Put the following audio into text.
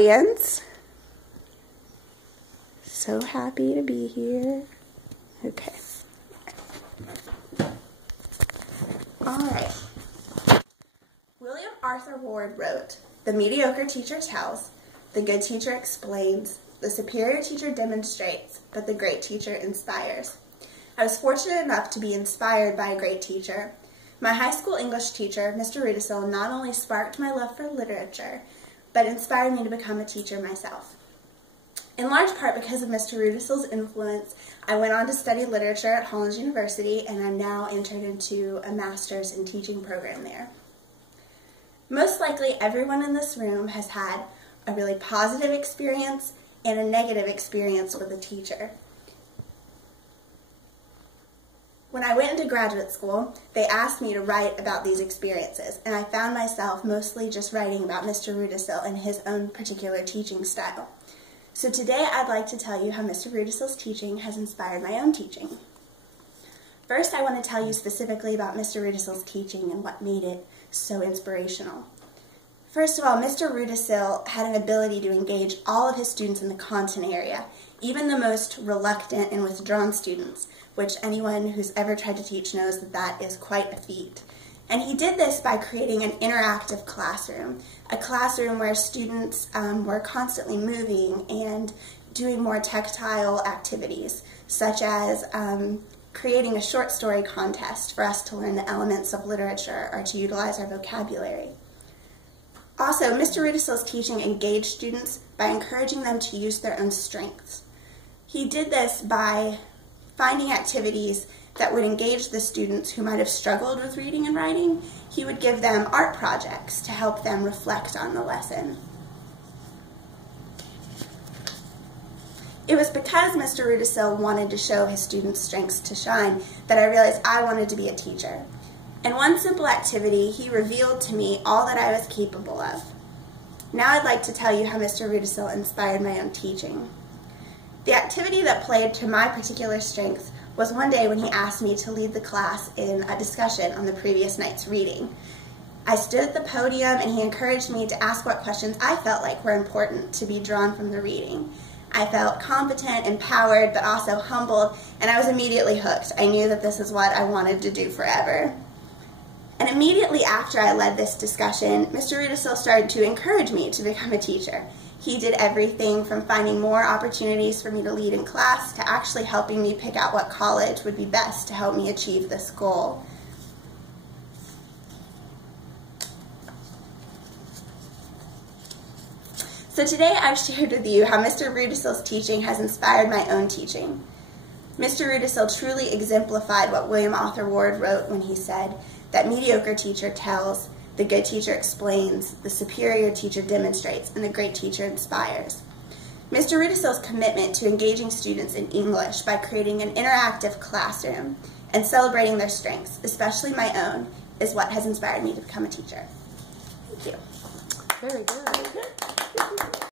Audience. So happy to be here. Okay. Alright. William Arthur Ward wrote, "The mediocre teacher tells, the good teacher explains, the superior teacher demonstrates, but the great teacher inspires." I was fortunate enough to be inspired by a great teacher. My high school English teacher, Mr. Rudisil, not only sparked my love for literature, but inspired me to become a teacher myself. In large part because of Mr. Rudisil's influence, I went on to study literature at Hollins University, and I'm now entered into a master's in teaching program there. Most likely everyone in this room has had a really positive experience and a negative experience with a teacher. When I went into graduate school, they asked me to write about these experiences, and I found myself mostly just writing about Mr. Rudisil and his own particular teaching style. So today I'd like to tell you how Mr. Rudisil's teaching has inspired my own teaching. First, I want to tell you specifically about Mr. Rudisil's teaching and what made it so inspirational. First of all, Mr. Rudisil had an ability to engage all of his students in the content area, even the most reluctant and withdrawn students, which anyone who's ever tried to teach knows that that is quite a feat. And he did this by creating an interactive classroom, a classroom where students were constantly moving and doing more tactile activities, such as creating a short story contest for us to learn the elements of literature or to utilize our vocabulary. Also, Mr. Rudisil's teaching engaged students by encouraging them to use their own strengths. He did this by finding activities that would engage the students who might have struggled with reading and writing. He would give them art projects to help them reflect on the lesson. It was because Mr. Rudisil wanted to show his students' strengths to shine that I realized I wanted to be a teacher. In one simple activity, he revealed to me all that I was capable of. Now I'd like to tell you how Mr. Rudisil inspired my own teaching. The activity that played to my particular strengths was one day when he asked me to lead the class in a discussion on the previous night's reading. I stood at the podium and he encouraged me to ask what questions I felt like were important to be drawn from the reading. I felt competent, empowered, but also humbled, and I was immediately hooked. I knew that this is what I wanted to do forever. And immediately after I led this discussion, Mr. Rudisil started to encourage me to become a teacher. He did everything from finding more opportunities for me to lead in class to actually helping me pick out what college would be best to help me achieve this goal. So today I've shared with you how Mr. Rudisil's teaching has inspired my own teaching. Mr. Rudisil truly exemplified what William Arthur Ward wrote when he said, "That mediocre teacher tells, the good teacher explains, the superior teacher demonstrates, and the great teacher inspires." Mr. Rudisil's commitment to engaging students in English by creating an interactive classroom and celebrating their strengths, especially my own, is what has inspired me to become a teacher. Thank you. Very good.